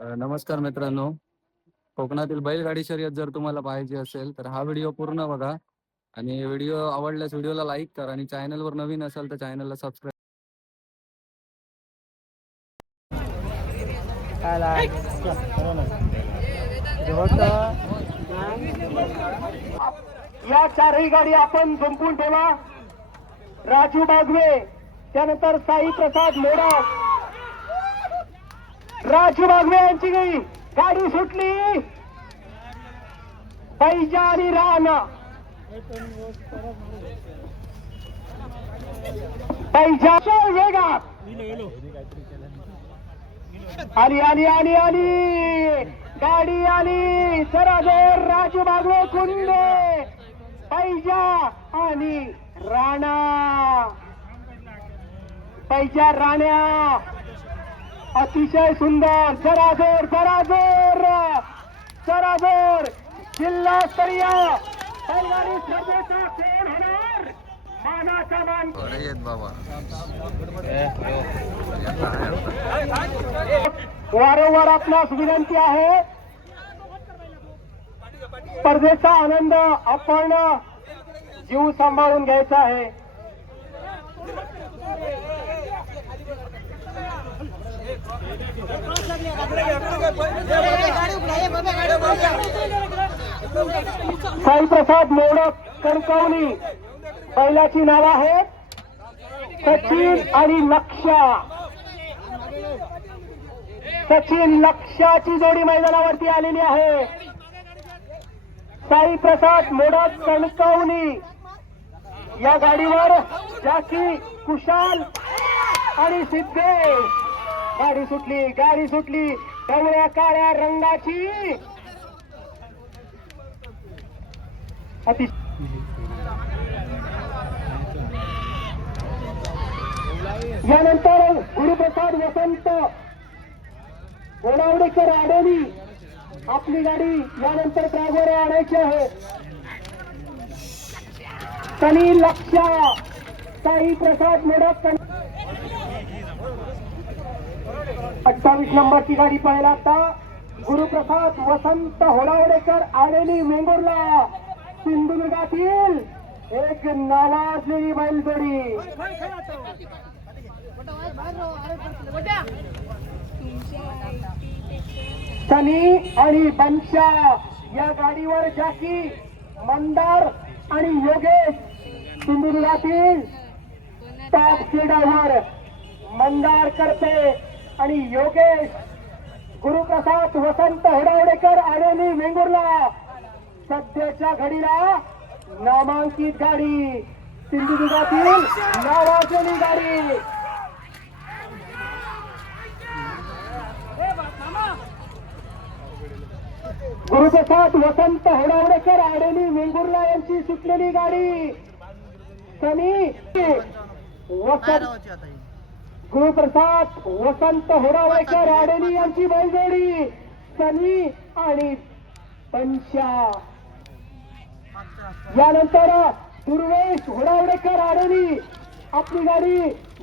नमस्कार मित्रांनो. कोकणातील बैलगाडी शर्यत जर तुम्हाला पाहायची असेल तर हा व्हिडिओ पूर्ण बघा आणि व्हिडिओ आवडल्यास व्हिडिओला लाईक करा आणि चॅनलवर नवीन असाल तर चॅनलला सबस्क्राईब. या चारही गाडी आपण जिंकून ठेवा. राजू बागवे, त्यानंतर साई प्रसाद मोडक, राजू बागवे यांची गाडी सुटली. पैजा आणि राणा, पैजाच्या वेगात आली आली आली आली गाडी आली. सराजोर राजू बागवे, कुंडे, पैजा आणि राणा. पैजा राण्या अतिशय सुंदर. सराजोर सराजोर सराजोर जिल्हास्तरीय बैलगाडी स्पर्धेचा कोण होणार? मानाचा मान. वारंवार आपणास विनंती आहे, स्पर्धेचा आनंद आपण जीव सांभाळून घ्यायचा आहे. साई प्रसाद मोडक कणकवली, बैलाची नाव आहेत सचिन आणि लक्षा. सचिन लक्षाची जोडी मैदानावरती आलेली आहे. साई प्रसाद मोडक कणकवली या गाडीवर जाकी कुशाल आणि सिद्धेश. गाडी सुटली गाडी सुटली. ढवळ्या काळ्या रंगाची यानंतर गुरुप्रसाद वसंत गोडावडेकर आडोली, आपली गाडी यानंतर ट्रॅकवर आणायची आहे. सनी लक्षा, साई प्रसाद मोडक 28 नंबरची गाडी पाहिला आता. गुरुप्रसाद वसंत होडावडेकर आडेली वेंगुर्ला, सिंधुदुर्गातील एक नावाजलेली बैलजोडी. सनी आणि बंशा या गाडीवर जाकी मंदार आणि योगेश. सिंधुदुर्गातील टॉपचे ड्रायव्हर मंदार करते आणि योगेश. गुरुप्रसाद वसंत होडावडेकर आडेली वेंगुर्ला, सध्याच्या घडीला नामांकित गाडी, सिंधुदुर्गातील नावाजलेली गाडी. गुरुप्रसाद वसंत होडावडेकर आडेली वेंगुर्ला यांची सुटलेली गाडी. सनी वसंत गुरुप्रसाद वसंत होडावडेकर आडेली यांची बैलजोडी. सनी आणि पंशा. यानंतर दुर्वेश होडावडेकर आडेली, आपली गाडी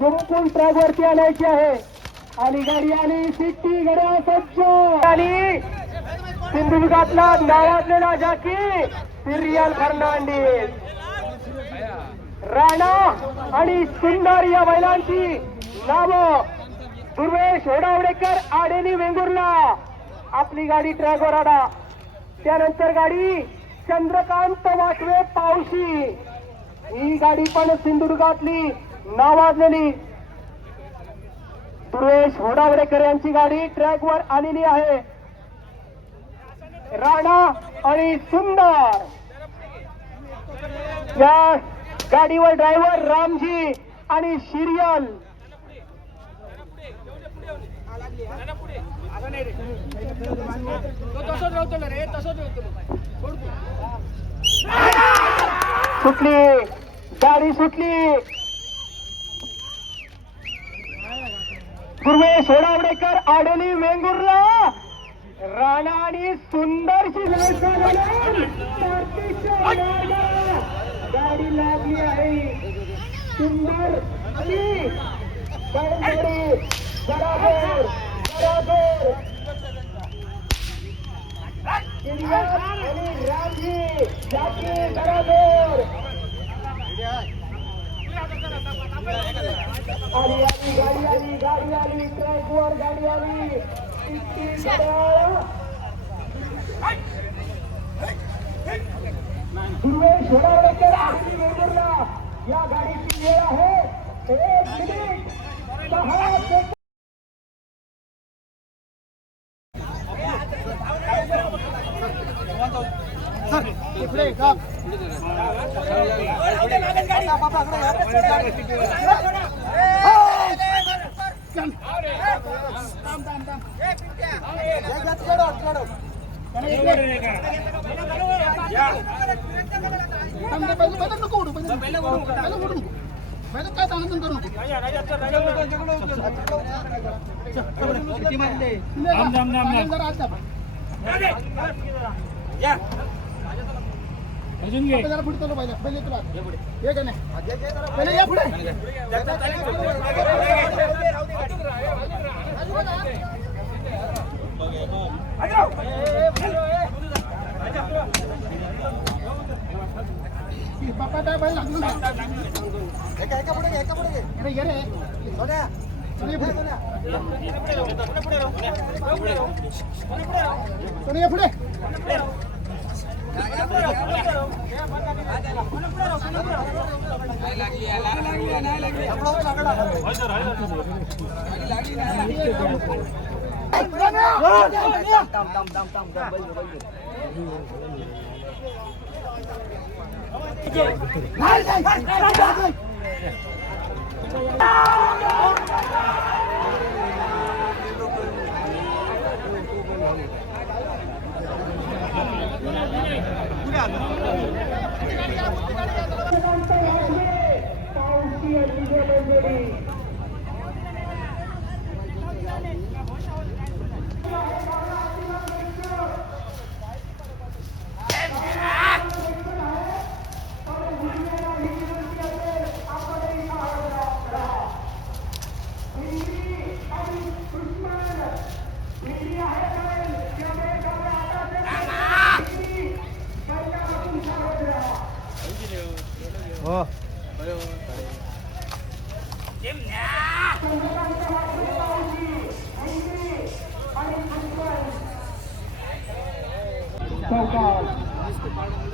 जोमकुंड ट्रॅकवरती आणायची आहे. आणि गाडी आली. सिट्टी गड्या सज्ज आली. सिंधुदुर्गातला नावाजलेला जाकी सिरियल फर्नांडिस. राणा आणि सुंदर या बैलांची नाव. दुर्वेश होडावडेकर आडेली वेंगुर्ला, आपली गाडी ट्रॅकवर आडा. त्यानंतर गाडी चंद्रकांत वाटवे पावशी, ही गाडी पण सिंधुदुर्गातली नावाजलेली. दुर्वेश होडावडेकर यांची गाडी ट्रॅकवर आलेली आहे. राणा आणि सुंदर या गाडीवर ड्रायव्हर रामजी आणि शिरियल. सुटली गाडी सुटली. दुर्वेश होडावडेकर आडेली वेंगुर्ला, राणा आणि सुंदरची गाडी लागली आहे. सुंदर आणि बरोबर बरोबर जाकी घराजवळ गाडी आली ट्रॅकवर गाडी आली दुर्वेश होडावळेकर आखरी वेळेला या गाडीची वेळ आहे 1 मिनिट 10 सेकंद. अजून घे जरा पुढे चलो पहिले तुला हे का नाही पहिले या पुढे बापा काय बैल लागून एका पुढे अरे ये रे सोन्या सोन्या पुढे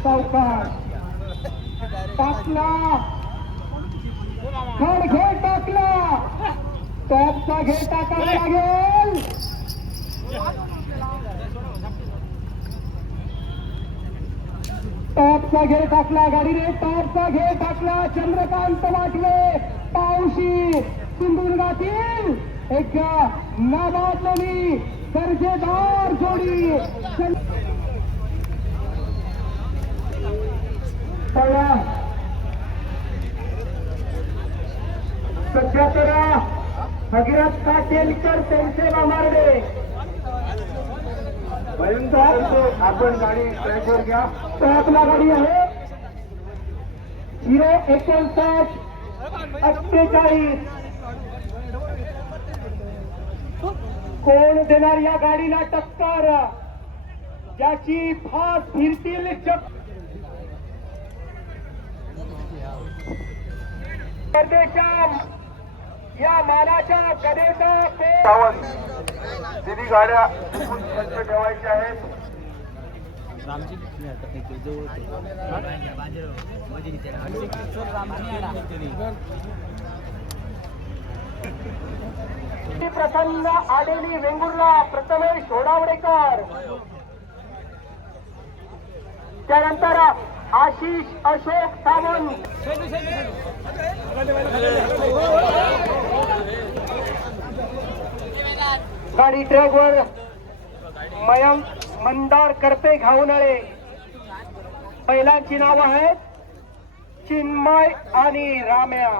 चौकात टाकला खड घे टाकला टॉपचा घे टाकावा लागेल टॉपचा घे टाकला गाडीने टॉपचा घे टाकला चंद्रकांत वाटले पावशी सिंधुदुर्गातील एक नावाजलेली दर्जेदार जोडी सध्या तर भगीरथ काटेलकर त्यांचे मामारडे आपण गाडी ट्रॅकवर घ्या आपला गाडी आहे 059 48 कोण देणार या गाडीला टक्कर ज्याची फास फिरतील परदेशात या मानाच्या गदेचा तिन्ही गाड्या सज्ज ठेवायच्या आहेत प्रसन्न आलेली वेंगुर्ला प्रथमेश होडावडेकर त्यानंतर आशिष अशोक सावंत गाडी ट्रॅकवर मयंक मंदार करते घावनळे बैलांची नाव आहेत चिन्मय आणि राम्या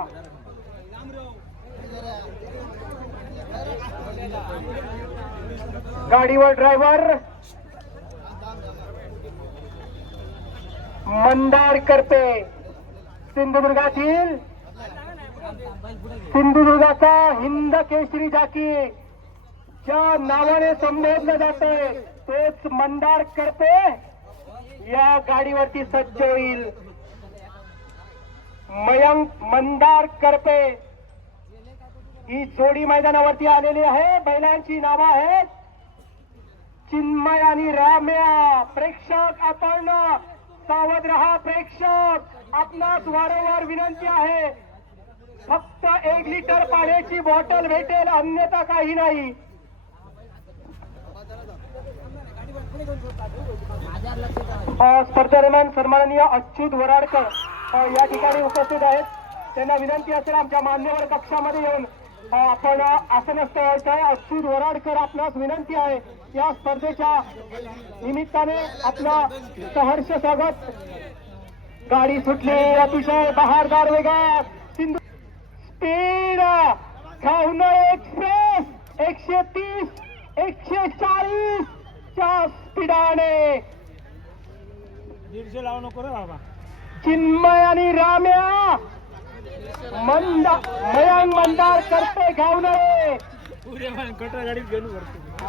गाडीवर ड्रायव्हर मंदार करते सिंधुदुर्गातील सिंधुदुर्गाचा हिंद केसरी जाकी ज्या नावाने संबोधलं जाते तोच मंदार करते या गाडीवरती सज्ज होईल मयंक मंदार करपे. ही जोडी मैदानावरती आलेली आहे. बैलांची नावं आहेत चिन्मय आणि राम्या. प्रेक्षक आपण सावध रहा. प्रेक्षक आपणास वारंवार विनंती आहे, फक्त 1 लिटर पाण्याची बॉटल भेटेल, अन्यथा काही नाही. स्पर्धेदरम्यान सन्माननीय अच्युत वराडकर या ठिकाणी उपस्थित आहेत. त्यांना विनंती असेल आमच्या मान्यवर कक्षामध्ये येऊन आपण आसनस्थ व्हायचं. अच्युत वराडकर आपणास विनंती आहे, या स्पर्धेच्या निमित्ताने आपलं सहर्ष स्वागत. गाडी सुटली अतिशय बहारदार वेगात. सिंधू स्पीड खावणार एक्सप्रेस 130 140 च्या स्पीडाने चिन्मय आणि राम्या मयंक मंदार करपे घावणारे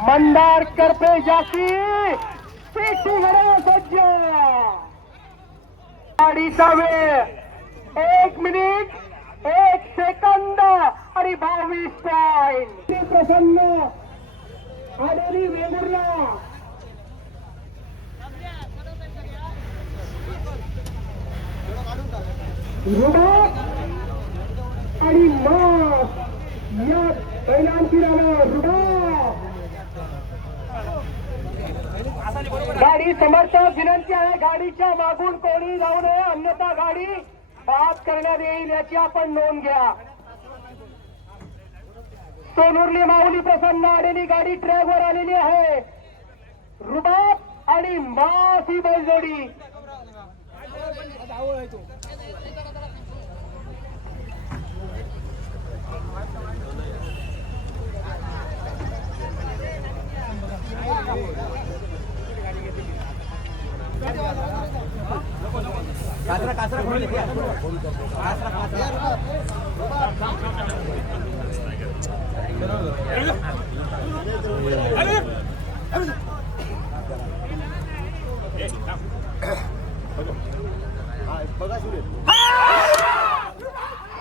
मंदार करपे जाती पेटी घडा सज्ज. गाडीचा वेळ 1 मिनिट 1 सेकंद आणि 22 पॉइंट. प्रसन्न आलेली वेंगुर्ला रुबाब आणि मास या बैलांची नावं. रुबाब गाडी समर्थक विनंती आहे, गाडीच्या मागून कोणी जाऊ नये, अन्यथा गाडी बाद करण्यात येईल याची आपण नोंद घ्या. सोनुर्ली माऊली प्रसन्न आलेली गाडी ट्रॅकवर आलेली आहे. रुबाब आणि मास ही बैलजोडी.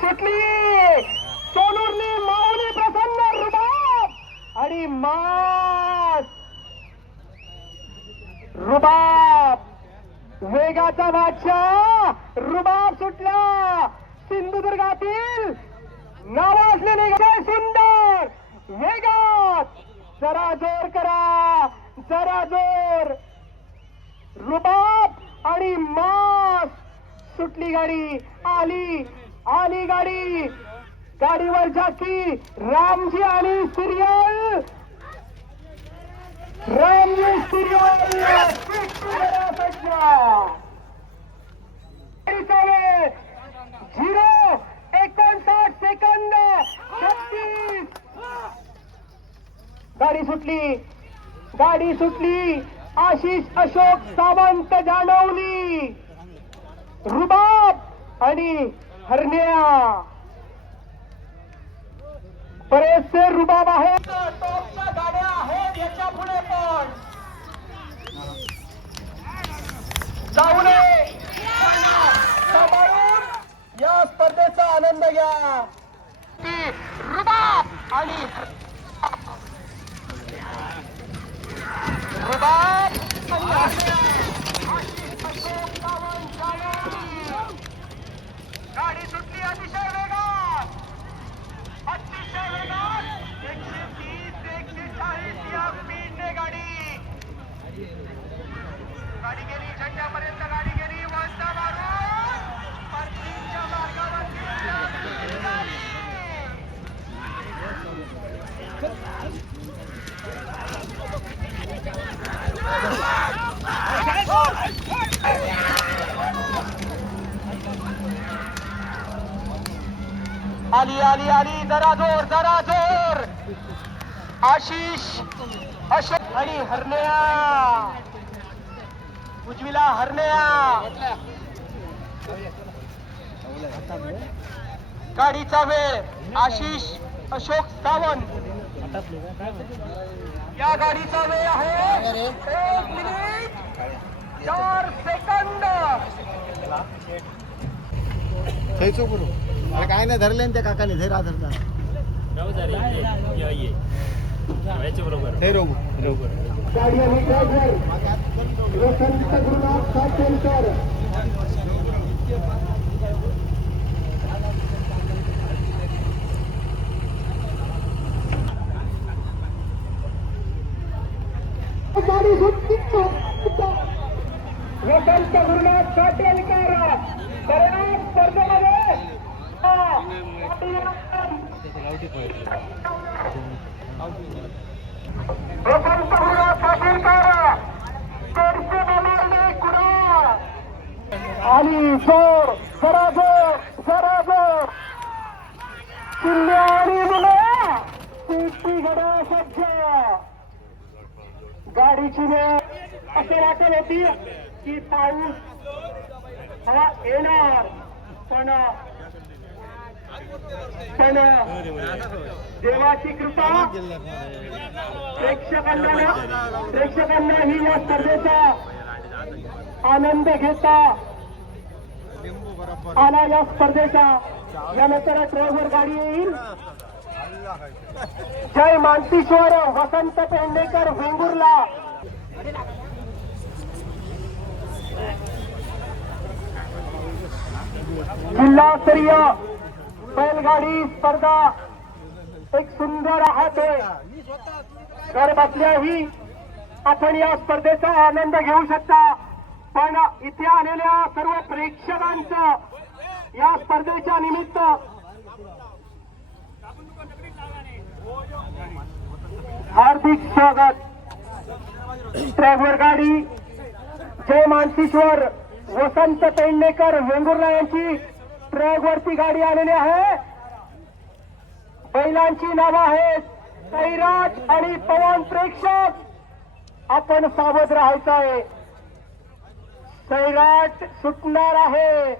सुटली सोनुर्ली माऊली प्रसन्न रुबाब आणि मास. रुबाब वेगाचा बादशाह रुबाब सुटला. सिंधुदुर्गातील नावाजलेले गाय सुंदर वेगात. जरा जोर करा, जरा जोर. रुबाब आणि मास सुटली गाडी. आली आली गाडी. गाडीवर जाकी रामजी आणि सिरियल. Ramji serial 0:59 second 36. गाडी सुटली. आशिष अशोक सावंत जानवली. रुबाब आणि हरण्या. बरेचसे रुबाब आहेत, टॉपच्या गाड्या आहेत याच्या पुढे पण जाऊ नये. सांभाळून या स्पर्धेचा आनंद घ्या. रुबाब आणि रुबाब गाडी सुटली अतिशय वेगात. 130 140 या स्पीडने गाडी गेली. झेंड्यापर्यंत गाडी गेली. वळसा मारून पार्किंगच्या मार्गावरती आली आली आली. जरा जोर, जरा जोर. आशिष अशोक आणि हरण्या. उजवीला हरण्या. गाडीचा वेळ आशिष अशोक सावंत. या गाडीचा वेळ आहे 1 मिनिट 4 सेकंद. थैचो करू अरे काय नाही धरले त्या काकाने धैरा धरला गाडी आणि ड्रायव्हर वसंत गुरुनाथ सातेलकर. गाडी सुटली. वसंत गुरुनाथ सातेलकर परिणाम स्पर्धेमध्ये वसंत गुरुनाथ सातेलकर तेरशे बोलावले कुणाल आणि जोर जरा जोर किल्ले आणि मुलं ती घडा सज्ज. गाडीची वेळ असे वाटत होती की पाऊस हा येणार पण देवाची कृपा प्रेक्षकांनाही या स्पर्धेचा आनंद घेता आला. या स्पर्धेचा यानंतर ड्रायव्हर गाडी येईल. जय मानसीश्वर वसंत पेंडेकर वेंगुर्ला. जिल्हास्तरीय बैलगाडी स्पर्धा एक सुंदर आहे. घर बसल्याही आपण या स्पर्धेचा आनंद घेऊ शकता. पण इथे आलेल्या सर्व प्रेक्षकांचं या स्पर्धेच्या निमित्त हार्दिक स्वागत. ड्रायव्हर गाडी जय मानसीश्वर वसंत पेंडेकर वेंगुर्ला यांची ट्रॅकवरती गाडी आलेली आहे. बैलांची नावं आहेत सैराट आणि पवन. प्रेक्षक आपण सावध राहायचं आहे. सैराट सुटणार आहे,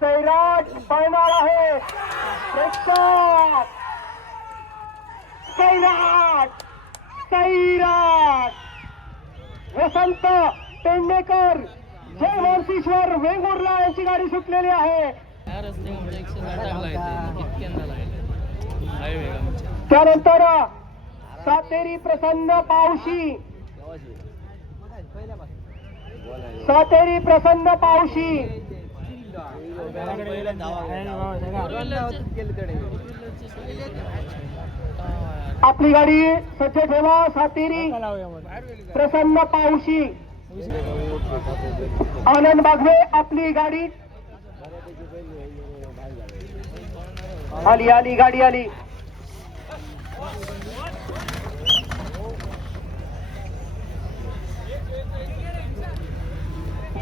सैराट पळणार आहे. प्रेक्षक सैराट वसंत पेंडेकर जय मानसीश्वर वेंगुर्ला यांची गाडी सुटलेली आहे. त्यानंतर सातेरी प्रसन्न पावशी आपली गाडी सज्ज ठेवा. सातेरी प्रसन्न पावशी आनंद बागवे आपली गाडी आली गाडी आली.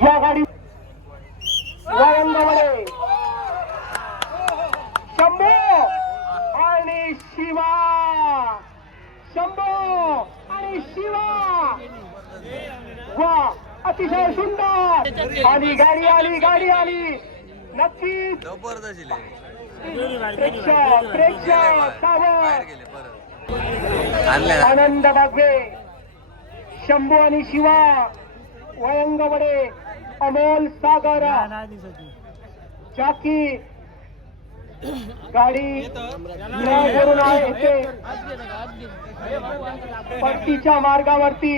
या गाडी वळंगावळे शंभू आणि शिवा. वा अतिशय सुंदर. आणि गाडी आली नक्कीच. प्रेक्षक आनंद बागवे शंभू आणि शिवा वळंगवडे अमोल सागर चाकी गाडी करून आहे परतीच्या मार्गावरती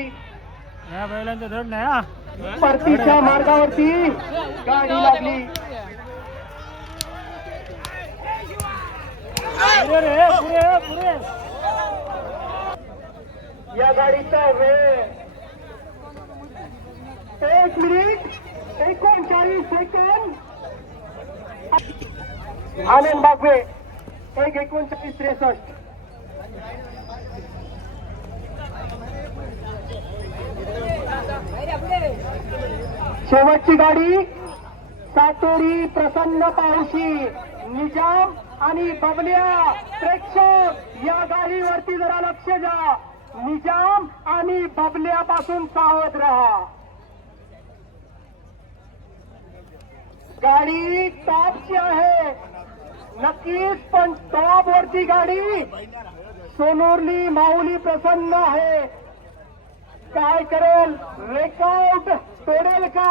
गाडी लागली. या गाडीचा वेळ 1 मिनिट 39 सेकंद. आनंद बागवे 1:39:63. शेवटची गाडी सातेरी प्रसन्न पावशी निजाम आणि बबल्या. प्रेक्षक या गाडीवरती जरा लक्ष द्या. निजाम आणि बबल्यापासून सावध राहा. गाडी टॉपची आहे नक्कीच, पण टॉप वरती गाडी सोनोरली माऊली प्रसन्न आहे. काय करेल? रेकआउट तोडेल का?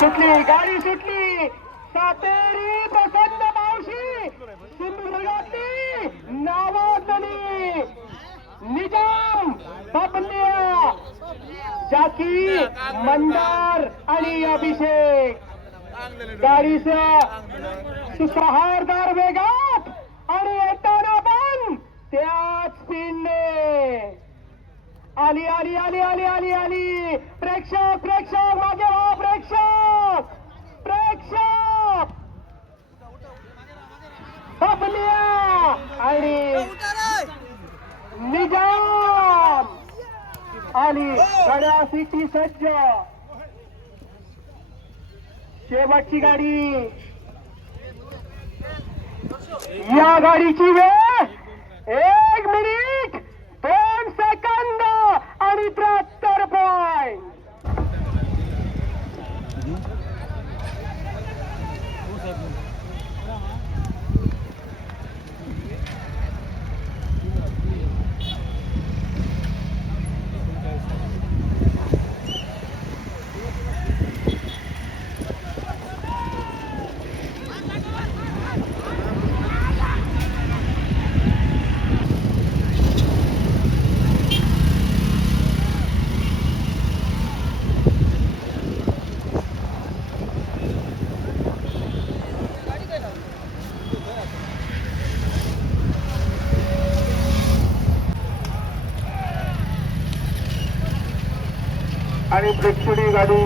सुटली गाडी सुटली सातेरी प्रसन्न मावशी सिंधुदुर्गातली नावाजली निजाम बबल्या जाकी मंदार आणि अभिषेक गाडीच्या सुसहारदार वेगात आणि येताना पण त्याच स्पीडने आली आली आली आली आली आली प्रेक्षक प्रेक्षक मागे व्हा प्रेक्षक प्रेक्षक बबल्या आणि निजाम आली गड्यासाठी सज्ज शेवटची गाडी या गाडीची वेळ 1 मिनिट 2 सेकंद आणि 73 पॉइंट. आणि प्रेक्षणीय गाडी